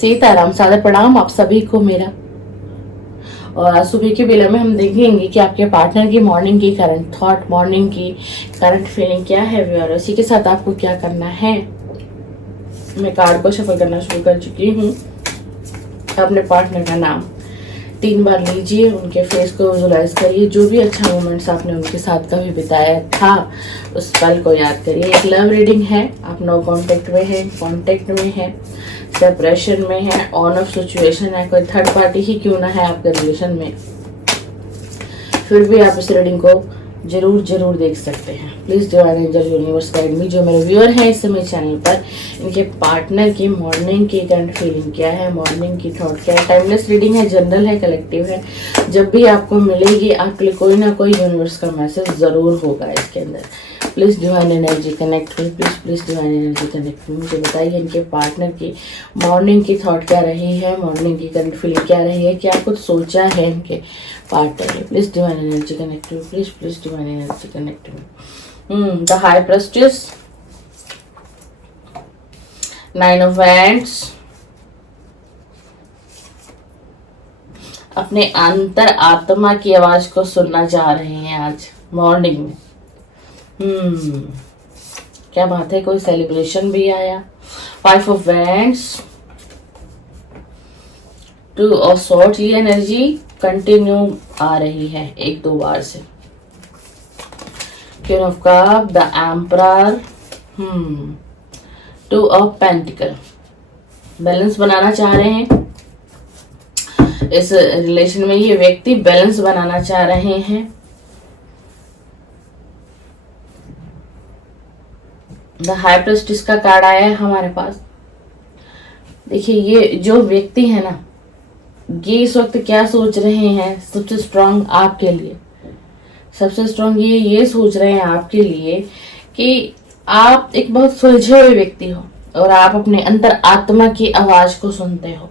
सीताराम, सादर प्रणाम आप सभी को मेरा। और आज सुबह के बेला में हम देखेंगे कि आपके पार्टनर की मॉर्निंग की करंट थॉट, मॉर्निंग की करंट फीलिंग क्या है और उसी के साथ आपको क्या करना है। मैं कार्ड को शफल करना शुरू कर चुकी हूँ। अपने पार्टनर का नाम 3 बार लीजिए, उनके फेस को विजुलाइज करिए, जो भी अच्छा मोमेंट्स आपने उनके साथ कभी बिताया था उस पल को याद करिए। एक लव रीडिंग है, आप नो कांटेक्ट में है, कांटेक्ट में है, सेपरेशन में है, ऑन ऑफ सिचुएशन है, कोई थर्ड पार्टी ही क्यों ना है आपके रिलेशन में, फिर भी आप इस रीडिंग को जरूर देख सकते हैं। Please divine angel universe guide me. जो मेरे व्यूअर हैं इस समय चैनल पर, इनके पार्टनर की मॉर्निंग की करंट फीलिंग क्या है, मॉर्निंग की थॉट क्या है। टाइमलेस रीडिंग है, जनरल है, कलेक्टिव है। जब भी आपको मिलेगी आपके लिए कोई ना कोई यूनिवर्स का मैसेज जरूर होगा इसके अंदर। Please divine energy connect me, please divine energy connect me. मुझे बताइए इनके पार्टनर की मॉर्निंग की थॉट क्या रही है, मॉर्निंग की करंट फीलिंग क्या रही है, क्या कुछ सोचा है इनके पार्टनर ने। Please divine energy connect me, please divine energy connect me. The high prestige, 9 of wands. अपने अंतर आत्मा की आवाज को सुनना चाह रहे हैं आज मॉर्निंग में। क्या बात है, कोई सेलिब्रेशन भी आया। 5 ऑफ वैंड्स, 2 ऑफ सॉर्ड्स। ये एनर्जी कंटिन्यू आ रही है 1-2 बार से। Queen of cup, the emperor, 2 of pentacle. Balance बनाना चाह रहे हैं इस रिलेशन में, ये व्यक्ति बैलेंस बनाना चाह रहे हैं। द हाई प्रेस्टिस का कार्ड आया है हमारे पास। देखिए ये जो व्यक्ति है ना, ये इस वक्त क्या सोच रहे हैं, सबसे स्ट्रांग आपके लिए, सबसे स्ट्रांग ये सोच रहे हैं आपके लिए कि आप एक बहुत सुलझे हुए व्यक्ति हो और आप अपने अंतर आत्मा की आवाज को सुनते हो,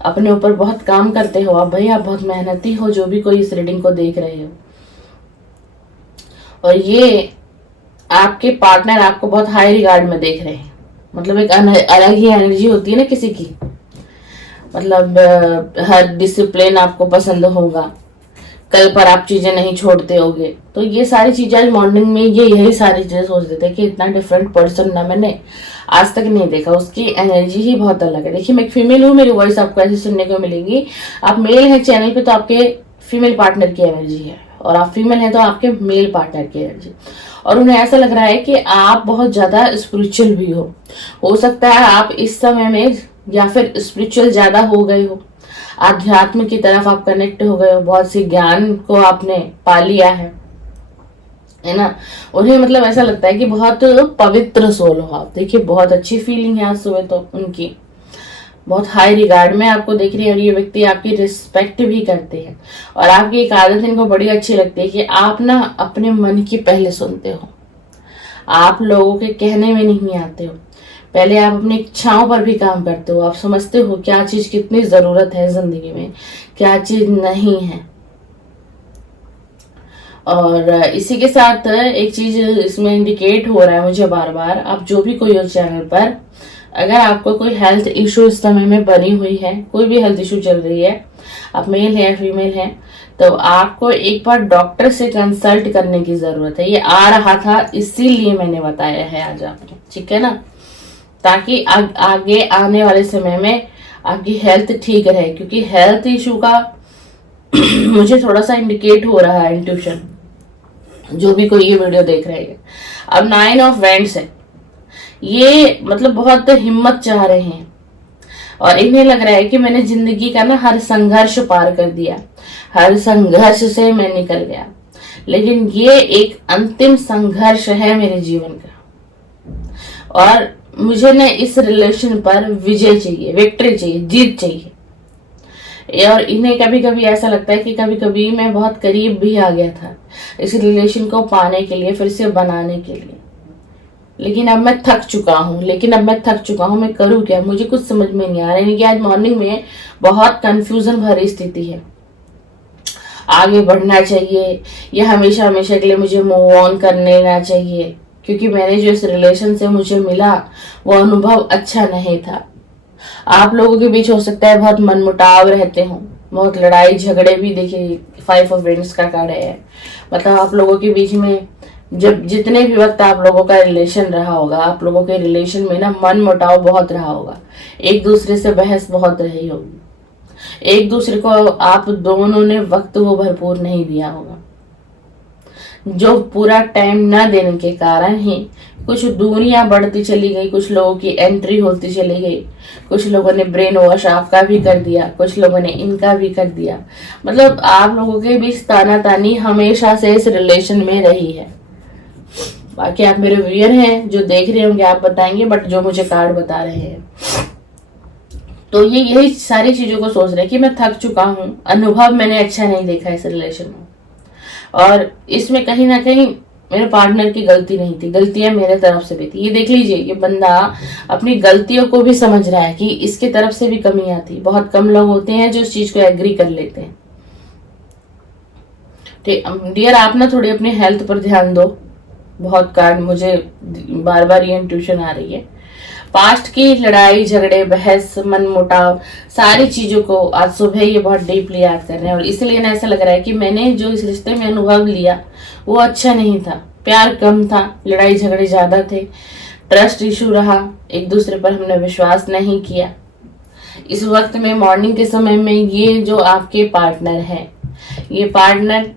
अपने ऊपर बहुत काम करते हो आप। भाई आप बहुत मेहनती हो, जो भी कोई इस रीडिंग को देख रहे हो। और ये आपके पार्टनर आपको बहुत हाई रिगार्ड में देख रहे हैं। मतलब एक अलग ही एनर्जी होती है ना किसी की। मतलब हर डिसिप्लिन आपको पसंद होगा, कल पर आप चीजें नहीं छोड़ते होगे। तो ये सारी चीजें आज मॉर्निंग में ये यही सारी चीजें सोचते थे कि इतना डिफरेंट पर्सन ना मैंने आज तक नहीं देखा, उसकी एनर्जी ही बहुत अलग है। देखिए मैं एक फीमेल हूँ, मेरी वॉइस आपको ऐसे सुनने को मिलेगी। आप मेल हैं चैनल पे तो आपके फीमेल पार्टनर की एनर्जी है, और आप फीमेल हैं तो आपके मेल पार्टनर की एनर्जी। और उन्हें ऐसा लग रहा है कि आप बहुत ज्यादा स्पिरिचुअल भी हो सकता है आप इस समय में, या फिर स्पिरिचुअल ज्यादा हो गए हो, आध्यात्म की तरफ आप कनेक्ट हो गए हो, बहुत सी ज्ञान को आपने पा लिया है ना। उन्हें मतलब ऐसा लगता है कि बहुत पवित्र सोल हो आप। देखिए बहुत अच्छी फीलिंग है आज सुबह तो उनकी, बहुत हाई रिगार्ड में आपको देख रही है। और ये व्यक्ति आपकी रिस्पेक्ट भी करते हैं। और आपकी एक आदत इनको बड़ी अच्छी लगती है कि आप ना अपने मन की पहले सुनते हो, आप लोगों के कहने में नहीं आते हो, पहले आप अपनी इच्छाओं पर भी काम करते हो। आप समझते हो क्या चीज कितनी जरूरत है जिंदगी में, क्या चीज नहीं है। और इसी के साथ एक चीज इसमें इंडिकेट हो रहा है मुझे बार बार, आप जो भी कोई हो चैनल पर, अगर आपको कोई हेल्थ इशू इस समय में बनी हुई है, कोई भी हेल्थ इशू चल रही है, आप मेल है फीमेल है, तो आपको एक बार डॉक्टर से कंसल्ट करने की जरूरत है। ये आ रहा था इसीलिए मैंने बताया है आज आपको, ठीक है ना, ताकि आगे आने वाले समय में आपकी हेल्थ ठीक रहे। क्योंकि हेल्थ इशू का मुझे थोड़ा सा इंडिकेट हो रहा है इंट्यूशन, जो भी कोई ये वीडियो देख रहे हैं। अब 9 ऑफ वैंड्स है, ये मतलब बहुत हिम्मत चाह रहे हैं और इन्हें लग रहा है कि मैंने जिंदगी का ना हर संघर्ष पार कर दिया, हर संघर्ष से मैं निकल गया, लेकिन ये एक अंतिम संघर्ष है मेरे जीवन का और मुझे ना इस रिलेशन पर विजय चाहिए, विक्ट्री चाहिए, जीत चाहिए। और इन्हें कभी कभी ऐसा लगता है कि कभी कभी मैं बहुत करीब भी आ गया था इस रिलेशन को पाने के लिए, फिर से बनाने के लिए, लेकिन अब मैं थक चुका हूँ। मैं करूँ क्या, मुझे कुछ समझ में नहीं आ रहा है। कि आज मॉर्निंग में बहुत कंफ्यूजन भरी स्थिति है। आगे बढ़ना चाहिए या हमेशा हमेशा के लिए मुझे मूव ऑन कर लेना चाहिए, क्योंकि मैंने जो इस रिलेशन से मुझे मिला वो अनुभव अच्छा नहीं था। आप लोगों के बीच हो सकता है बहुत मनमुटाव रहते हो, बहुत लड़ाई झगड़े भी। देखिए 5 ऑफ वेंट्स का कार्ड है, मतलब आप लोगों के बीच में जब जितने भी वक्त आप लोगों का रिलेशन रहा होगा, आप लोगों के रिलेशन में ना मन मुटाव बहुत रहा होगा, एक दूसरे से बहस बहुत रही होगी, एक दूसरे को आप दोनों ने वक्त वो भरपूर नहीं दिया होगा, जो पूरा टाइम न देने के कारण ही कुछ दूरियां बढ़ती चली गई, कुछ लोगों की एंट्री होती चली गई, कुछ लोगों ने ब्रेन वॉश आपका भी कर दिया, कुछ लोगों ने इनका भी कर दिया। मतलब आप लोगों के बीच तानातानी हमेशा से इस रिलेशन में रही है। बाकी आप मेरे व्यूअर हैं जो देख रहे होंगे, आप बताएंगे, बट जो मुझे कार्ड बता रहे हैं तो ये यही सारी चीजों को सोच रहे हैं कि मैं थक चुका हूँ, अनुभव मैंने अच्छा नहीं देखा इस रिलेशन में, और इसमें कहीं ना कहीं मेरे पार्टनर की गलती नहीं थी, गलतियां मेरे तरफ से भी थी। ये देख लीजिए, ये बंदा अपनी गलतियों को भी समझ रहा है कि इसके तरफ से भी कमियां थी। बहुत कम लोग होते हैं जो इस चीज को एग्री कर लेते हैं। डियर, आप ना थोड़ी अपनी हेल्थ पर ध्यान दो। बहुत कार्ड मुझे बार बार ये इंट्यूशन आ रही है। पास्ट की लड़ाई झगड़े बहस मन मुटाव सारी चीजों को आज सुबह ये बहुत डीपली याद कर रहे हैं, और इसलिए ना ऐसा लग रहा है कि मैंने जो इस रिश्ते में अनुभव लिया वो अच्छा नहीं था। प्यार कम था, लड़ाई झगड़े ज्यादा थे, ट्रस्ट इशू रहा, एक दूसरे पर हमने विश्वास नहीं किया। इस वक्त में मॉर्निंग के समय में ये जो आपके पार्टनर है, ये पार्टनर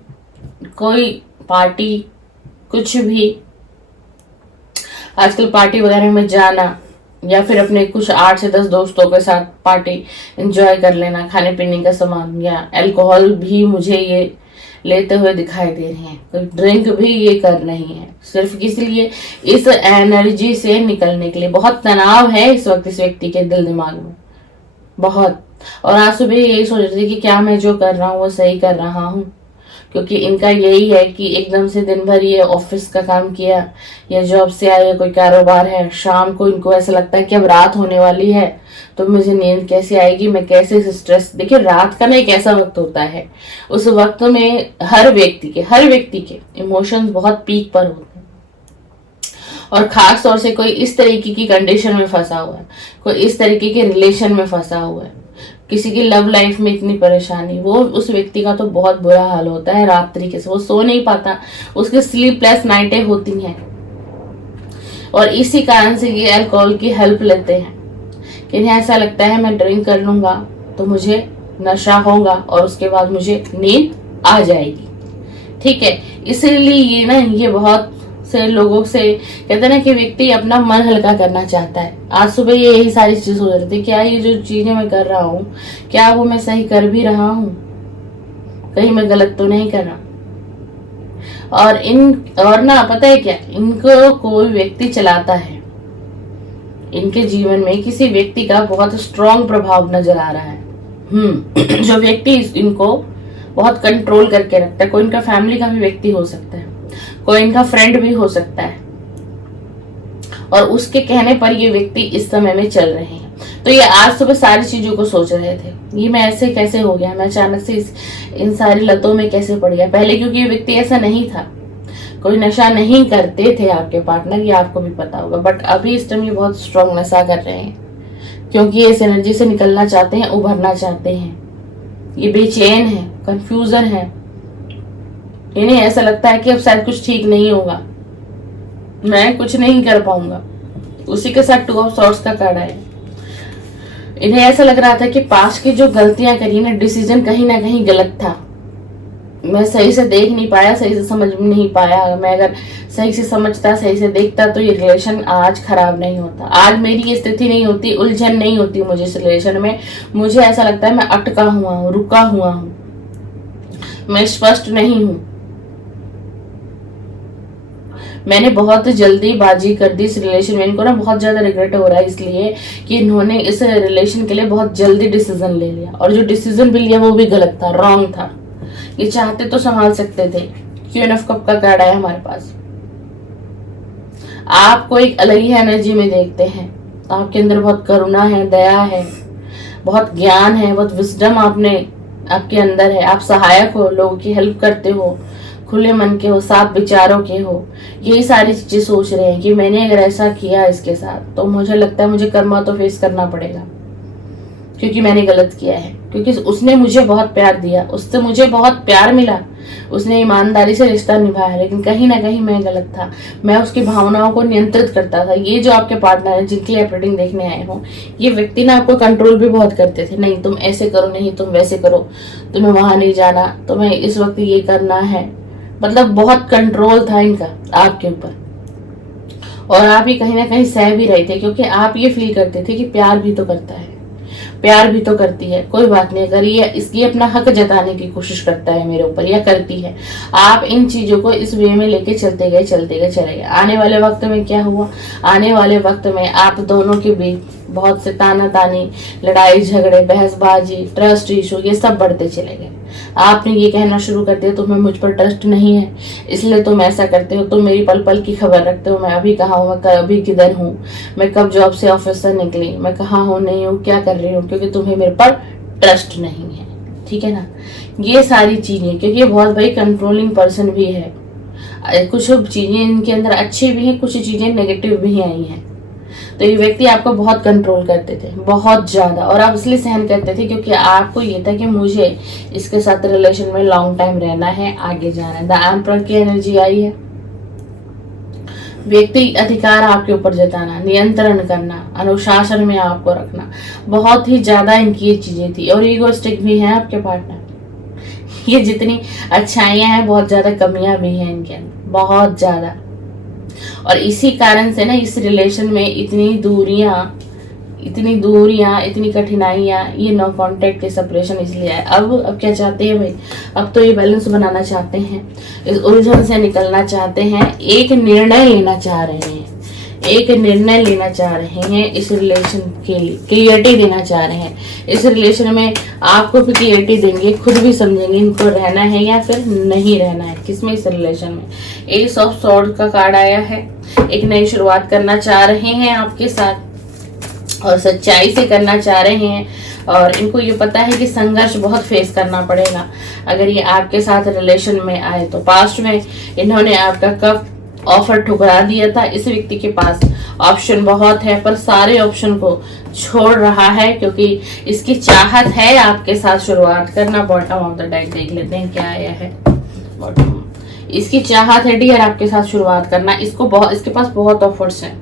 कोई पार्टी कुछ भी, आजकल पार्टी वगैरह में जाना या फिर अपने कुछ 8 से 10 दोस्तों के साथ पार्टी एंजॉय कर लेना, खाने पीने का सामान या अल्कोहल भी मुझे ये लेते हुए दिखाई दे रहे हैं। कोई ड्रिंक भी ये कर रही है, सिर्फ किस लिए, इस एनर्जी से निकलने के लिए। बहुत तनाव है इस वक्त इस व्यक्ति के दिल दिमाग में, बहुत। और आज सुबह यही सोच रही थी कि क्या मैं जो कर रहा हूँ वो सही कर रहा हूँ, क्योंकि इनका यही है कि एकदम से दिन भर ये ऑफिस का काम किया या जॉब से आए, कोई कारोबार है, शाम को इनको ऐसा लगता है कि अब रात होने वाली है तो मुझे नींद कैसे आएगी, मैं कैसे इस स्ट्रेस। देखिए रात का ना एक ऐसा वक्त होता है, उस वक्त में हर व्यक्ति के इमोशंस बहुत पीक पर होते हैं, और खास तौर से कोई इस तरीके की कंडीशन में फंसा हुआ है, कोई इस तरीके के रिलेशन में फंसा हुआ है, किसी की लव लाइफ में इतनी परेशानी, वो उस व्यक्ति का तो बहुत बुरा हाल होता है। रात तरीके से वो सो नहीं पाता, उसके स्लीपलेस नाइटें होती हैं, और इसी कारण से ये अल्कोहल की हेल्प लेते हैं कि इन्हें ऐसा लगता है मैं ड्रिंक कर लूंगा तो मुझे नशा होगा और उसके बाद मुझे नींद आ जाएगी। ठीक है, इसीलिए ये ना ये बहुत से लोगों से कहते हैं ना कि व्यक्ति अपना मन हल्का करना चाहता है। आज सुबह ये यही सारी चीज सोच रही थी, क्या ये जो चीजें मैं कर रहा हूँ क्या वो मैं सही कर भी रहा हूँ, कहीं मैं गलत तो नहीं कर रहा। और ना पता है क्या, इनको कोई व्यक्ति चलाता है, इनके जीवन में किसी व्यक्ति का बहुत स्ट्रॉन्ग प्रभाव नजर आ रहा है। जो व्यक्ति इनको बहुत कंट्रोल करके रखता है, कोई इनका फैमिली का भी व्यक्ति हो सकता है, कोई इनका फ्रेंड भी हो सकता है, और उसके कहने पर ये व्यक्ति इस समय में चल रहे हैं। तो ये आज सुबह सारी चीजों को सोच रहे थे, ये मैं ऐसे कैसे हो गया, मैं अचानक से इन सारी लतों में कैसे पड़ गया। पहले क्योंकि ये व्यक्ति ऐसा नहीं था, कोई नशा नहीं करते थे आपके पार्टनर, ये आपको भी पता होगा, बट अभी इस टाइम ये बहुत स्ट्रॉन्ग नशा कर रहे हैं, क्योंकि ये इस एनर्जी से निकलना चाहते हैं, उभरना चाहते हैं। ये बेचैन है, कंफ्यूजन है, इन्हें ऐसा लगता है कि अब शायद कुछ ठीक नहीं होगा, मैं कुछ नहीं कर पाऊंगा। उसी के साथ 2 ऑफ सॉर्ड्स का कार्ड है। इन्हें ऐसा लग रहा था कि पास्ट की जो गलतियां करी ना, डिसीजन कहीं ना कहीं गलत था, मैं सही से देख नहीं पाया, सही से समझ नहीं पाया। मैं अगर सही से समझता, सही से देखता तो ये रिलेशन आज खराब नहीं होता, आज मेरी ये स्थिति नहीं होती, उलझन नहीं होती मुझे इस रिलेशन में। मुझे ऐसा लगता है मैं अटका हुआ हूँ, रुका हुआ हूँ, मैं स्पष्ट नहीं हूँ। मैंने बहुत जल्दीबाजी कर दी इस रिलेशन में। इनको ना बहुत ज्यादा रिग्रेट हो रहा है इसलिए कि इन्होंने इस रिलेशन के लिए बहुत जल्दी डिसीजन ले लिया, और जो डिसीजन भी लिया वो भी गलत था, रॉन्ग था। ये चाहते तो संभाल सकते थे। क्वीन ऑफ कप का कार्ड आया हमारे पास। आपको एक अलग ही एनर्जी में देखते हैं, आपके अंदर बहुत करुणा है, दया है, बहुत ज्ञान है, बहुत विजडम आपके अंदर है। आप सहायक हो, लोगों की हेल्प करते हो, खुले मन के हो, साफ विचारों के हो। यही सारी चीजें सोच रहे हैं कि मैंने अगर ऐसा किया इसके साथ तो मुझे लगता है मुझे कर्मा तो फेस करना पड़ेगा। क्योंकि मैंने गलत किया है, क्योंकि उसने मुझे बहुत प्यार दिया, उससे मुझे बहुत प्यार मिला, उसने ईमानदारी से रिश्ता निभाया, लेकिन कहीं ना कहीं मैं गलत था, मैं उसकी भावनाओं को नियंत्रित करता था। ये जो आपके पार्टनर है जिनके लिए आप रीडिंग देखने आए हो, ये व्यक्ति ना आपको कंट्रोल भी बहुत करते थे। नहीं तुम ऐसे करो, नहीं तुम वैसे करो, तुम्हें वहां नहीं जाना, तुम्हें इस वक्त ये करना है, मतलब बहुत कंट्रोल था इनका आपके ऊपर। और आप ये कहीं ना कहीं सह भी रहे थे, क्योंकि आप ये फील करते थे कि प्यार भी तो करता है, प्यार भी तो करती है, कोई बात नहीं, अगर ये इसकी अपना हक जताने की कोशिश करता है मेरे ऊपर या करती है। आप इन चीजों को इस वे में लेके चलते गए चले गए। आने वाले वक्त में क्या हुआ, आने वाले वक्त में आप दोनों के बीच बहुत से ताना तानी, लड़ाई झगड़े, बहसबाजी, ट्रस्ट इशू, ये सब बढ़ते चले गए। आपने ये कहना शुरू कर दिया तुम्हें मुझ पर ट्रस्ट नहीं है, इसलिए तुम ऐसा करते हो, तुम मेरी पल पल की खबर रखते हो, मैं अभी कहाँ हूँ, मैं अभी किधर हूँ, मैं कब जॉब से ऑफिस से निकली, मैं कहाँ हूँ, नहीं हूँ, क्या कर रही हूँ, क्योंकि तुम्हें मेरे पर ट्रस्ट नहीं है। ठीक है ना, ये सारी चीजें, क्योंकि ये बहुत बड़ी कंट्रोलिंग पर्सन भी है। कुछ चीजें इनके अंदर अच्छी भी हैं, कुछ चीजें नेगेटिव भी आई हैं। तो ये व्यक्ति आपको बहुत कंट्रोल करते थे, बहुत ज्यादा, और आप इसलिए सहन करते थे क्योंकि आपको ये था कि मुझे इसके साथ रिलेशन में लॉन्ग टाइम रहना है, आगे जाना है। द एम्परर की एनर्जी आई है। व्यक्ति अधिकार आपके ऊपर जताना, नियंत्रण करना, अनुशासन में आपको रखना, बहुत ही ज्यादा इनकी ये चीजें थी। और ईगोइस्टिक भी हैं आपके पार्टनर। ये जितनी अच्छाइयां हैं बहुत ज्यादा कमियां भी हैं इनके अंदर, बहुत ज्यादा। और इसी कारण से ना इस रिलेशन में इतनी दूरियां, इतनी कठिनाइयां, ये नो कांटेक्ट के सेपरेशन इसलिए है। अब क्या चाहते हैं भाई, अब तो ये बैलेंस बनाना चाहते हैं, इस उलझन से निकलना चाहते हैं, एक निर्णय लेना चाह रहे हैं, एक निर्णय लेना चाह रहे हैं, इस रिलेशन के लिए क्लियरिटी देना चाह रहे हैं। इस रिलेशन में आपको भी क्लियरिटी देंगे, खुद भी समझेंगे इनको रहना है या फिर नहीं रहना है, किसमें, इस रिलेशन में। एस ऑफ सॉर्ड का कार्ड आया है। एक नई शुरुआत करना चाह रहे हैं आपके साथ और सच्चाई से करना चाह रहे हैं, और इनको ये पता है कि संघर्ष बहुत फेस करना पड़ेगा अगर ये आपके साथ रिलेशन में आए तो। पास्ट में इन्होंने आपका कब ऑफर ठुकरा दिया था। इस व्यक्ति के पास ऑप्शन बहुत है पर सारे ऑप्शन को छोड़ रहा है क्योंकि इसकी चाहत है आपके साथ शुरुआत करना। बॉटम ऑफ द डेक देख लेते हैं क्या आया है। बॉटम, इसकी चाहत है डियर आपके साथ शुरुआत करना। इसके पास बहुत ऑफर्स हैं,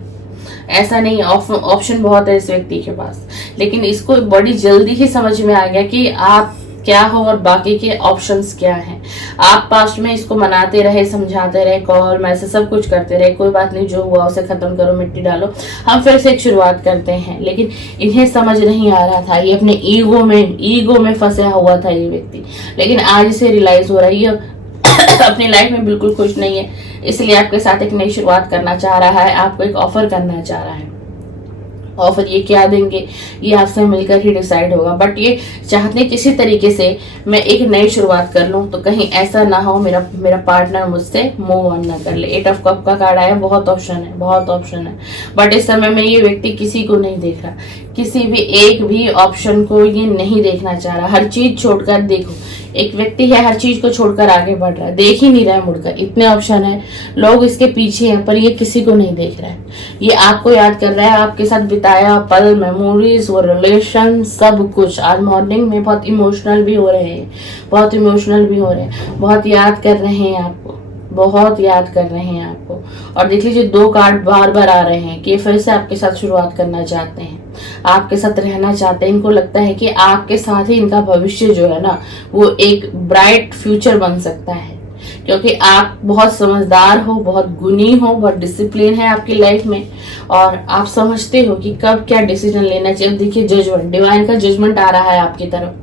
ऐसा नहीं, ऑप्शन बहुत है इस व्यक्ति के पास, लेकिन इसको बड़ी जल्दी ही समझ में आ गया कि आप क्या हो और बाकी के ऑप्शंस क्या हैं। आप पास्ट में इसको मनाते रहे, समझाते रहे, कॉल मैसेज सब कुछ करते रहे, कोई बात नहीं, जो हुआ उसे खत्म करो, मिट्टी डालो, हम फिर से एक शुरुआत करते हैं। लेकिन इन्हें समझ नहीं आ रहा था, ये अपने ईगो में फंसा हुआ था ये व्यक्ति। लेकिन आज इसे रियलाइज हो रहा है ये अपनी लाइफ में बिल्कुल खुश नहीं है, इसलिए आपके साथ एक नई शुरुआत करना चाह रहा है, आपको एक ऑफर करना चाह रहा है। ऑफर ये क्या देंगे ये आपसे मिलकर ही डिसाइड होगा, बट ये चाहते हैं किसी तरीके से मैं एक नई शुरुआत कर लूं, तो कहीं ऐसा ना हो मेरा पार्टनर मुझसे मूव ऑन ना कर ले। 8 ऑफ कप का कार्ड आया, बहुत ऑप्शन है, बट इस समय में ये व्यक्ति किसी को नहीं देख रहा, किसी भी एक भी ऑप्शन को ये नहीं देखना चाह रहा। हर चीज छोड़कर, देखो एक व्यक्ति है हर चीज को छोड़कर आगे बढ़ रहा है, देख ही नहीं रहा है मुड़कर। इतने ऑप्शन है, लोग इसके पीछे हैं पर ये किसी को नहीं देख रहा है। ये आपको याद कर रहा है, आपके साथ बिताया पल, मेमोरीज और रिलेशन सब कुछ। आज मॉर्निंग में बहुत इमोशनल भी हो रहे हैं, बहुत याद कर रहे हैं आपको, बहुत याद कर रहे हैं आपको। और देख लीजिए 2 कार्ड बार बार आ रहे हैं कि ये फिर से आपके साथ शुरुआत करना चाहते हैं, आपके साथ रहना चाहते हैं। इनको लगता है कि आपके साथ ही इनका भविष्य जो है ना वो एक ब्राइट फ्यूचर बन सकता है, क्योंकि आप बहुत समझदार हो, बहुत गुणी हो, बहुत डिसिप्लिन है आपकी लाइफ में, और आप समझते हो कि कब क्या डिसीजन लेना चाहिए। देखिए जजमेंट, डिवाइन का जजमेंट आ रहा है आपकी तरफ,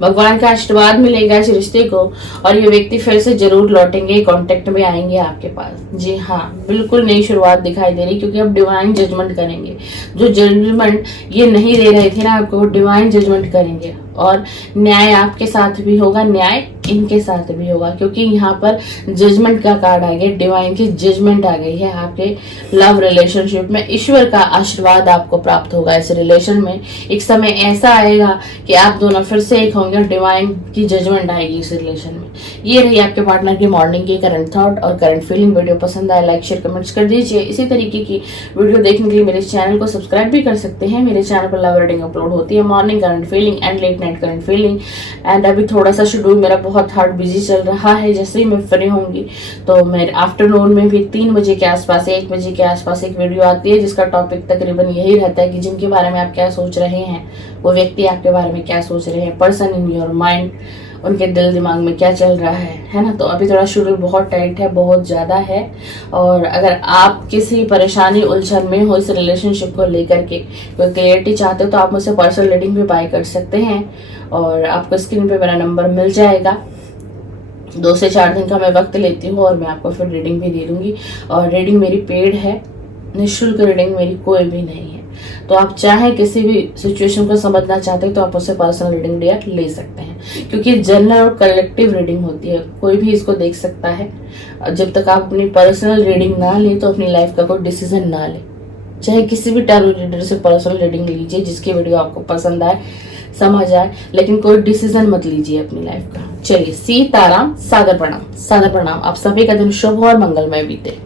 भगवान का आशीर्वाद मिलेगा इस रिश्ते को, और ये व्यक्ति फिर से जरूर लौटेंगे, कांटेक्ट में आएंगे आपके पास। जी हाँ, बिल्कुल नई शुरुआत दिखाई दे रही, क्योंकि अब डिवाइन जजमेंट करेंगे। जो जजमेंट ये नहीं दे रहे थे ना आपको, डिवाइन जजमेंट करेंगे और न्याय आपके साथ भी होगा, न्याय इनके साथ भी होगा, क्योंकि यहाँ पर जजमेंट का कार्ड आ गया, डिवाइन की जजमेंट आ गई है। आपके लव रिलेशनशिप में ईश्वर का आशीर्वाद आपको प्राप्त होगा। इस रिलेशन में एक समय ऐसा आएगा कि आप दोनों फिर से एक होंगे, डिवाइन की जजमेंट आएगी इस रिलेशन में। ये रही आपके पार्टनर की मॉर्निंग की करंट थॉट और करंट फीलिंग। वीडियो पसंद आए लाइक शेयर कमेंट्स कर दीजिए। इसी तरीके की वीडियो देखने के लिए मेरे चैनल को सब्सक्राइब भी कर सकते हैं। मेरे चैनल पर लव रीडिंग अपलोड होती है, morning current feeling and let night current feeling. And अभी थोड़ा सा शेड्यूल मेरा बहुत हार्ड बिजी चल रहा है। जैसे ही मैं फ्री होंगी तो मेरे आफ्टरनून में भी 3 बजे के आसपास 1 बजे के आसपास एक वीडियो आती है, जिसका टॉपिक तकरीबन यही रहता है कि जिनके बारे में आप क्या सोच रहे हैं, वो व्यक्ति आपके बारे में क्या सोच रहे हैं, पर्सन इन योर माइंड, उनके दिल दिमाग में क्या चल रहा है ना। तो अभी थोड़ा शेड्यूल बहुत टाइट है, बहुत ज़्यादा है। और अगर आप किसी परेशानी उलझन में हो इस रिलेशनशिप को लेकर के, कोई क्लियरिटी चाहते हो, तो आप मुझसे पर्सनल रीडिंग भी बाय कर सकते हैं। और आपको स्क्रीन पे मेरा नंबर मिल जाएगा। 2 से 4 दिन का मैं वक्त लेती हूँ और मैं आपको फिर रीडिंग भी दे दूंगी। और रीडिंग मेरी पेड है, निःशुल्क रीडिंग मेरी कोई भी नहीं है। तो आप चाहे किसी भी सिचुएशन को समझना चाहते हैं तो आप उससे पर्सनल रीडिंग ले सकते हैं, क्योंकि जनरल और कलेक्टिव रीडिंग होती है, कोई भी इसको देख सकता है। जब तक आप अपनी पर्सनल रीडिंग ना लें तो अपनी लाइफ का कोई डिसीजन ना लें। चाहे किसी भी टैरो रीडर से पर्सनल रीडिंग लीजिए, जिसकी वीडियो आपको पसंद आए, समझ आए, लेकिन कोई डिसीजन मत लीजिए अपनी लाइफ का। चलिए, सीताराम, सादर प्रणाम। सादर प्रणाम। आप सभी का दिन शुभ हो और मंगलमय बीते।